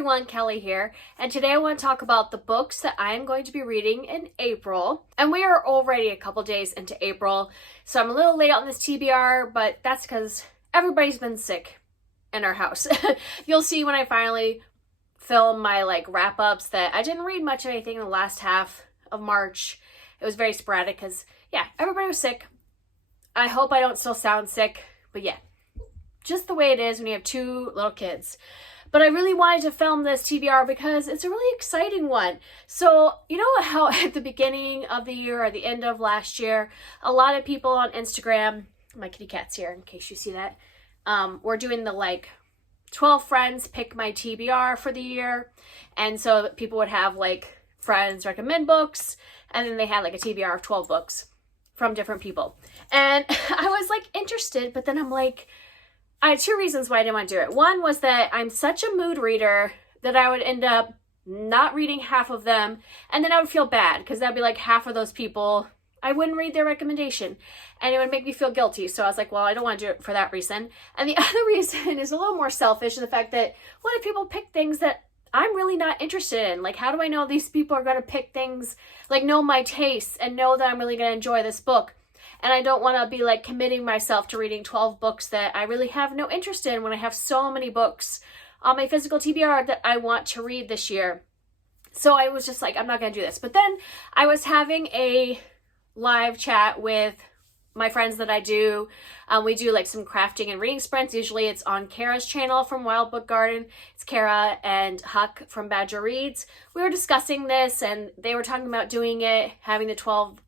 everyone, Kelly here, and today I want to talk about the books that I am going to be reading in April. And we are already a couple days into April, so I'm a little late on this TBR, but that's because everybody's been sick in our house. You'll see when I finally film my wrap-ups that I didn't read much of anything in the last half of March. It was very sporadic because, yeah, everybody was sick. I hope I don't still sound sick, but yeah, just the way it is when you have two little kids. But I really wanted to film this TBR because it's a really exciting one. So, you know how at the beginning of the year or the end of last year, a lot of people on Instagram, my kitty cat's here in case you see that, were doing the 12 friends pick my TBR for the year. And so people would have friends recommend books, and then they had a TBR of 12 books from different people. And I was interested, but then I'm I had two reasons why I didn't want to do it. One was that I'm such a mood reader that I would end up not reading half of them, and then I would feel bad because that'd be half of those people, I wouldn't read their recommendation, and it would make me feel guilty. So I was well, I don't want to do it for that reason. And the other reason is a little more selfish, in the fact that what if people pick things that I'm really not interested in? How do I know these people are going to pick things, know my tastes and know that I'm really going to enjoy this book? And I don't want to be committing myself to reading 12 books that I really have no interest in when I have so many books on my physical TBR that I want to read this year. So I was just I'm not going to do this. But then I was having a live chat with my friends that I do. We do some crafting and reading sprints. Usually it's on Cara's channel from Wild Book Garden. It's Cara and Huck from Badger Reads. We were discussing this and they were talking about doing it, having the 12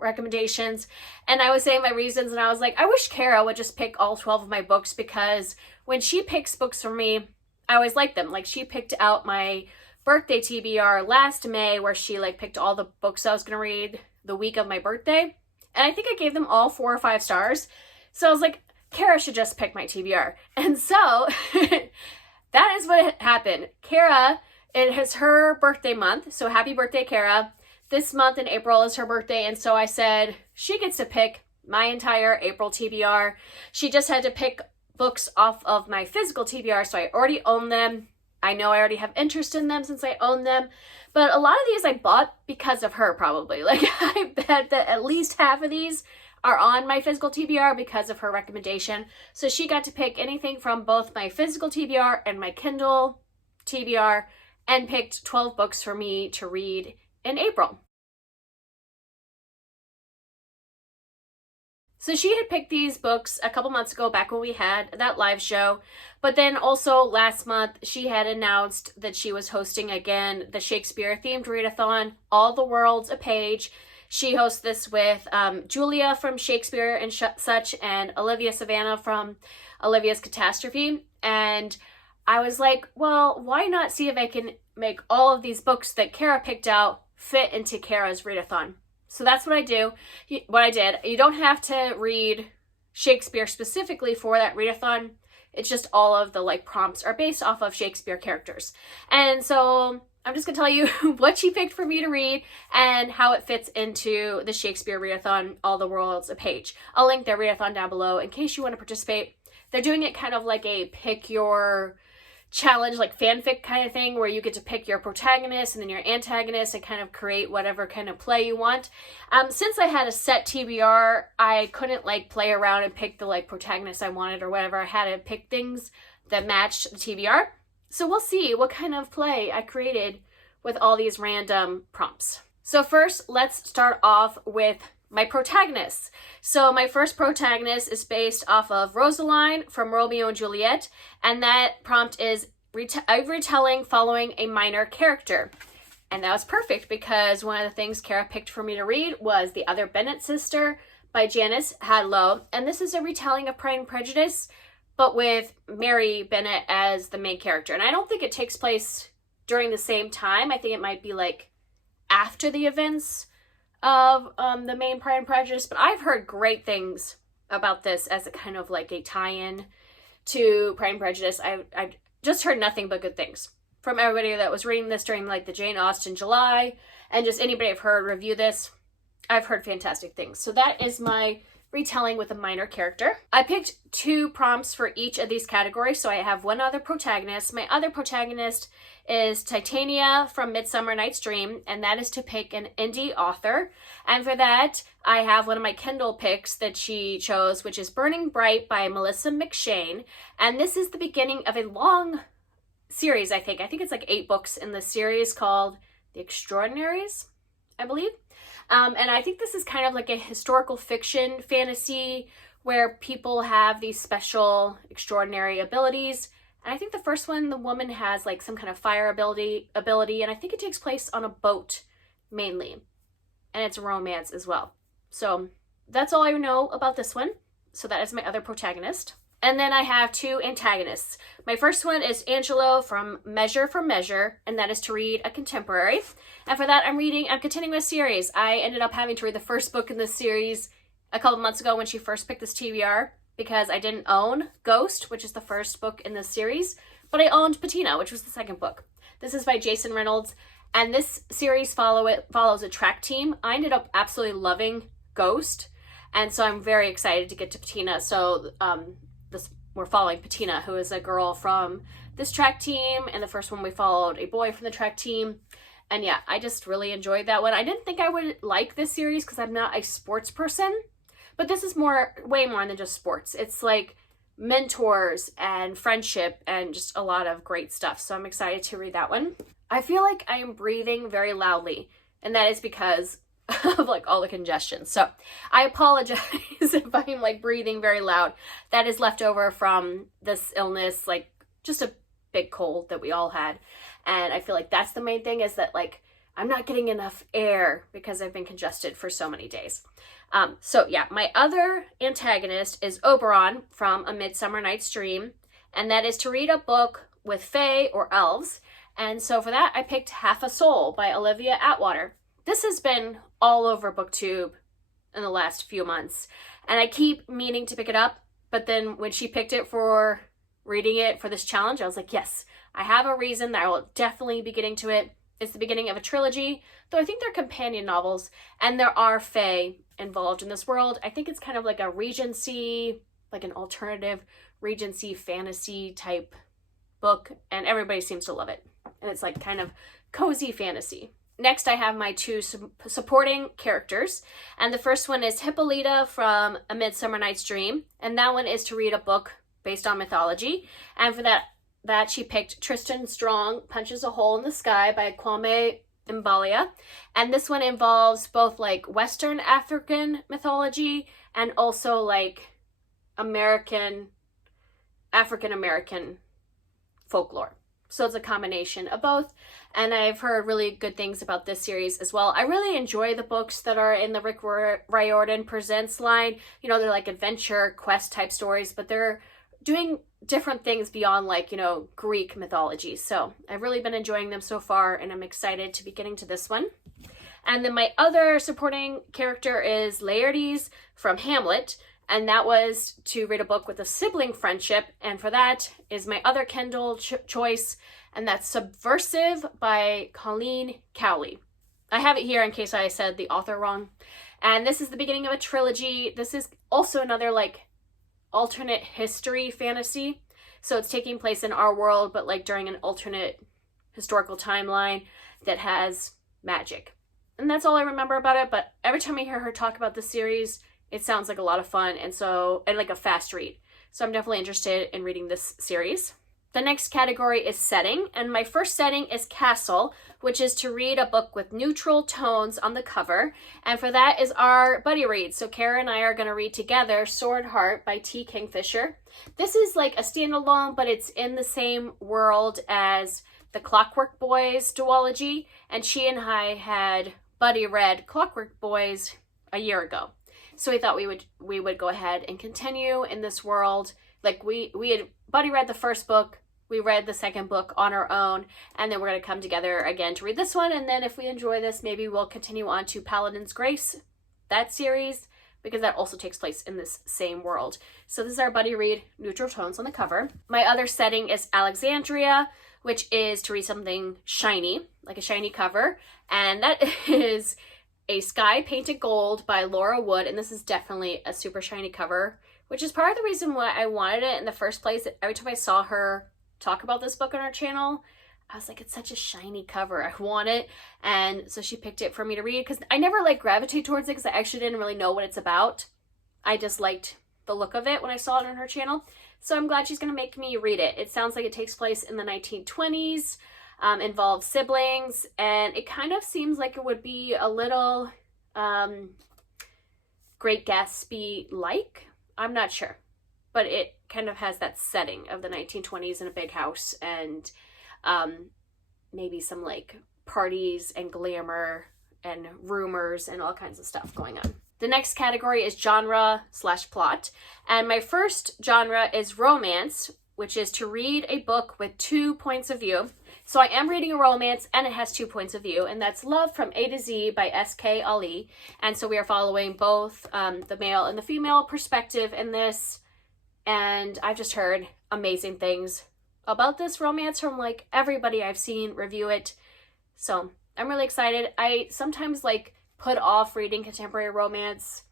recommendations, and I was saying my reasons, and I was I wish Cara would just pick all 12 of my books, because when she picks books for me, I always like them. She picked out my birthday TBR last May, where she picked all the books I was going to read the week of my birthday, and I think I gave them all 4 or 5 stars. So I was Cara should just pick my TBR. And so that is what happened. Cara, it is her birthday month, so happy birthday, Cara. This month in April is her birthday, and so I said she gets to pick my entire April TBR. She just had to pick books off of my physical TBR, so I already own them. I know I already have interest in them since I own them, but a lot of these I bought because of her, probably. I bet that at least half of these are on my physical TBR because of her recommendation. So she got to pick anything from both my physical TBR and my Kindle TBR, and picked 12 books for me to read in April. So she had picked these books a couple months ago, back when we had that live show. But then also last month, she had announced that she was hosting again the Shakespeare-themed readathon, All the World's a Page. She hosts this with Julia from Shakespeare and such, and Olivia Savannah from Olivia's Catastrophe. And I was well, why not see if I can make all of these books that Cara picked out fit into Cara's readathon? So that's what I did. You don't have to read Shakespeare specifically for that readathon. It's just all of the prompts are based off of Shakespeare characters. And so I'm just gonna tell you what she picked for me to read and how it fits into the Shakespeare readathon, All the World's a Page. I'll link their readathon down below in case you want to participate. They're doing it kind of like a pick your challenge, fanfic kind of thing, where you get to pick your protagonist and then your antagonist and kind of create whatever kind of play you want. Since I had a set TBR, I couldn't play around and pick the protagonist I wanted or whatever. I had to pick things that matched the TBR. So we'll see what kind of play I created with all these random prompts. So first, let's start off with my protagonists. So my first protagonist is based off of Rosaline from Romeo and Juliet, and that prompt is a retelling following a minor character. And that was perfect because one of the things Cara picked for me to read was The Other Bennet Sister by Janice Hadlow, and this is a retelling of Pride and Prejudice, but with Mary Bennet as the main character. And I don't think it takes place during the same time. I think it might be after the events of the main Pride and Prejudice, but I've heard great things about this as a kind of a tie-in to Pride and Prejudice. I just heard nothing but good things from everybody that was reading this during the Jane Austen July, and just anybody I've heard review this. I've heard fantastic things. So that is my retelling with a minor character. I picked 2 prompts for each of these categories, so I have one other protagonist. My other protagonist is Titania from Midsummer Night's Dream, and that is to pick an indie author. And for that, I have one of my Kindle picks that she chose, which is Burning Bright by Melissa McShane. And this is the beginning of a long series, I think. I think it's like 8 books in the series called The Extraordinaries, I believe. And I think this is kind of like a historical fiction fantasy where people have these special, extraordinary abilities. And I think the first one, the woman has like some kind of fire ability, and I think it takes place on a boat mainly. And it's romance as well. So that's all I know about this one. So that is my other protagonist. And then I have 2 antagonists. My first one is Angelo from Measure for Measure, and that is to read a contemporary. And for that, I'm continuing a series. I ended up having to read the first book in this series a couple months ago when she first picked this TBR, because I didn't own Ghost, which is the first book in this series, but I owned Patina, which was the second book. This is by Jason Reynolds, and this series follows a track team. I ended up absolutely loving Ghost, and so I'm very excited to get to Patina. So we're following Patina, who is a girl from this track team, and the first one we followed a boy from the track team. And yeah, I just really enjoyed that one. I didn't think I would like this series because I'm not a sports person, but this is way more than just sports. It's like mentors and friendship and just a lot of great stuff. So I'm excited to read that one. I feel like I am breathing very loudly, and that is because of like all the congestion. So I apologize if I'm like breathing very loud. That is left over from this illness, like just a big cold that we all had. And I feel like that's the main thing, is that like I'm not getting enough air because I've been congested for so many days. So yeah, my other antagonist is Oberon from A Midsummer Night's Dream, and that is to read a book with fae or elves. And so for that, I picked Half a Soul by Olivia Atwater. This has been all over Booktube in the last few months, and I keep meaning to pick it up, but then when she picked it for reading it for this challenge, I was like, yes, I have a reason that I will definitely be getting to it. It's the beginning of a trilogy, though I think they're companion novels, and there are fae involved in this world. I think it's kind of like a Regency, like an alternative Regency fantasy type book, and everybody seems to love it. And it's like kind of cozy fantasy. Next, I have my 2 supporting characters, and the first one is Hippolyta from A Midsummer Night's Dream, and that one is to read a book based on mythology. And for that she picked Tristan Strong Punches a Hole in the Sky by Kwame Mbalia, and this one involves both like Western African mythology and also like African American folklore. So it's a combination of both, and I've heard really good things about this series as well. I really enjoy the books that are in the Rick Riordan Presents line. You know, they're like adventure, quest type stories, but they're doing different things beyond like, you know, Greek mythology. So I've really been enjoying them so far, and I'm excited to be getting to this one. And then my other supporting character is Laertes from Hamlet, and that was to read a book with a sibling friendship, and for that is my other Kindle choice, and that's Subversive by Colleen Cowley. I have it here in case I said the author wrong. And this is the beginning of a trilogy. This is also another like alternate history fantasy. So it's taking place in our world, but like during an alternate historical timeline that has magic. And that's all I remember about it, but every time I hear her talk about this series, it sounds like a lot of fun, and like a fast read. So I'm definitely interested in reading this series. The next category is setting, and my first setting is Castle, which is to read a book with neutral tones on the cover, and for that is our buddy read. So Cara and I are going to read together Sword Heart by T. Kingfisher. This is like a standalone, but it's in the same world as the Clockwork Boys duology, and she and I had buddy read Clockwork Boys a year ago. So we thought we would go ahead and continue in this world. Like we had buddy read the first book, we read the second book on our own, and then we're going to come together again to read this one. And then if we enjoy this, maybe we'll continue on to Paladin's Grace, that series, because that also takes place in this same world. So this is our buddy read, neutral tones on the cover. My other setting is Alexandria, which is to read something shiny, like a shiny cover. And that is A Sky Painted Gold by Laura Wood, and this is definitely a super shiny cover, which is part of the reason why I wanted it in the first place. Every time I saw her talk about this book on her channel, I was like, it's such a shiny cover, I want it. And so she picked it for me to read, because I never like gravitate towards it because I actually didn't really know what it's about. I just liked the look of it when I saw it on her channel. So I'm glad she's going to make me read it. It sounds like it takes place in the 1920s, involves siblings, and it kind of seems like it would be a little Great Gatsby-like. I'm not sure, but it kind of has that setting of the 1920s in a big house, and maybe some like parties and glamour and rumors and all kinds of stuff going on. The next category is genre/plot, and my first genre is romance, which is to read a book with 2 points of view. So I am reading a romance and it has 2 points of view, and that's Love from A to Z by S.K. Ali. And so we are following both the male and the female perspective in this, and I've just heard amazing things about this romance from like everybody I've seen review it. So I'm really excited. I sometimes like put off reading contemporary romance,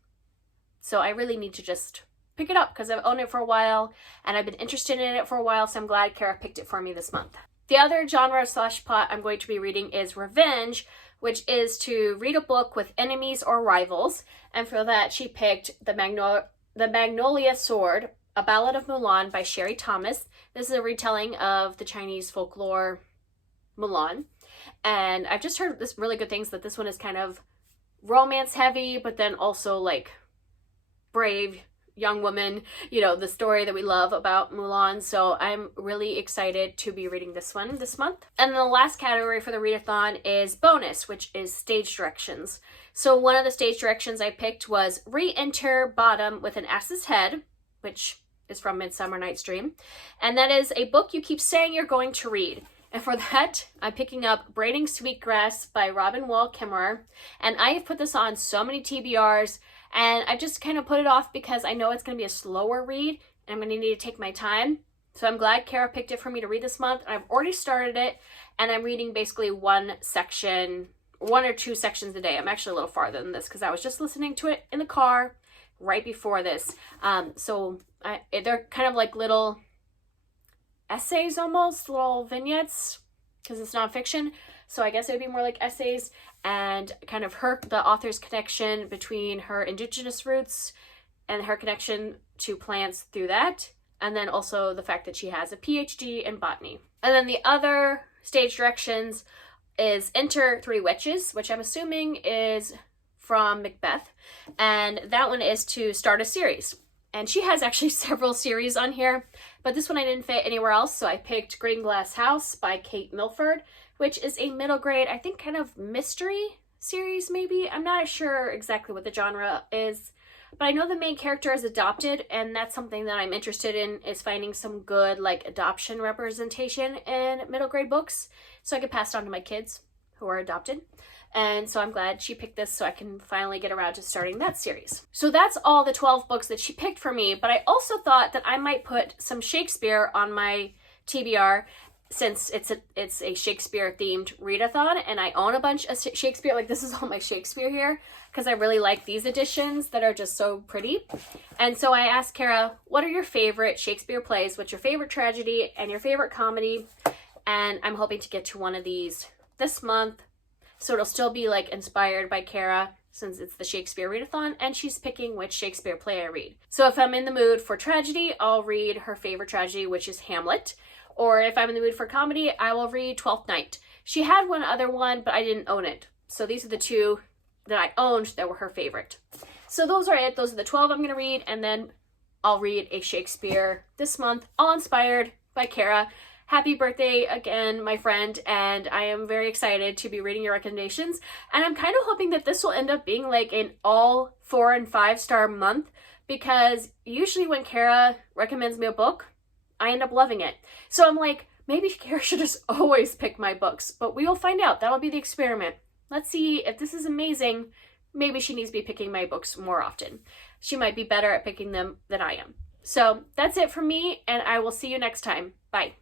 so I really need to just pick it up because I've owned it for a while and I've been interested in it for a while, so I'm glad Cara picked it for me this month. The other genre/plot I'm going to be reading is Revenge, which is to read a book with enemies or rivals, and for that she picked The Magnolia Sword, A Ballad of Mulan by Sherry Thomas. This is a retelling of the Chinese folklore Mulan, and I've just heard this really good things, that this one is kind of romance heavy, but then also like brave young woman, you know, the story that we love about Mulan. So I'm really excited to be reading this one this month. And the last category for the readathon is bonus, which is stage directions. So one of the stage directions I picked was Re-Enter Bottom with an Ass's Head, which is from Midsummer Night's Dream. And that is a book you keep saying you're going to read. And for that, I'm picking up Braiding Sweetgrass by Robin Wall Kimmerer. And I have put this on so many TBRs, and I just kind of put it off because I know it's going to be a slower read, and I'm going to need to take my time. So I'm glad Cara picked it for me to read this month. I've already started it, and I'm reading basically one or two sections a day. I'm actually a little farther than this because I was just listening to it in the car right before this. They're kind of like little essays almost, little vignettes, because it's nonfiction. So I guess it would be more like essays, and kind of the author's connection between her indigenous roots and her connection to plants through that. And then also the fact that she has a PhD in botany. And then the other stage directions is Enter Three Witches, which I'm assuming is from Macbeth. And that one is to start a series. And she has actually several series on here, but this one I didn't fit anywhere else, so I picked Green Glass House by Kate Milford, which is a middle grade, I think kind of mystery series maybe. I'm not sure exactly what the genre is, but I know the main character is adopted, and that's something that I'm interested in, is finding some good like adoption representation in middle grade books, so I can pass it on to my kids who are adopted. And so I'm glad she picked this so I can finally get around to starting that series. So that's all the 12 books that she picked for me, but I also thought that I might put some Shakespeare on my TBR, since it's a Shakespeare themed readathon, and I own a bunch of Shakespeare. Like, this is all my Shakespeare here because I really like these editions that are just so pretty. And so I asked Cara, what are your favorite Shakespeare plays? What's your favorite tragedy and your favorite comedy? And I'm hoping to get to one of these this month, so it'll still be like inspired by Cara, since it's the Shakespeare readathon and she's picking which Shakespeare play I read. So if I'm in the mood for tragedy, I'll read her favorite tragedy, which is Hamlet. Or if I'm in the mood for comedy, I will read Twelfth Night. She had one other one, but I didn't own it. So these are the two that I owned that were her favorite. So those are it. Those are the 12 I'm going to read, and then I'll read a Shakespeare this month, all inspired by Cara. Happy birthday again, my friend, and I am very excited to be reading your recommendations. And I'm kind of hoping that this will end up being like an all 4 and 5 star month, because usually when Cara recommends me a book, I end up loving it. So I'm like, maybe Cara should just always pick my books, but we will find out. That'll be the experiment. Let's see if this is amazing. Maybe she needs to be picking my books more often. She might be better at picking them than I am. So that's it from me, and I will see you next time. Bye.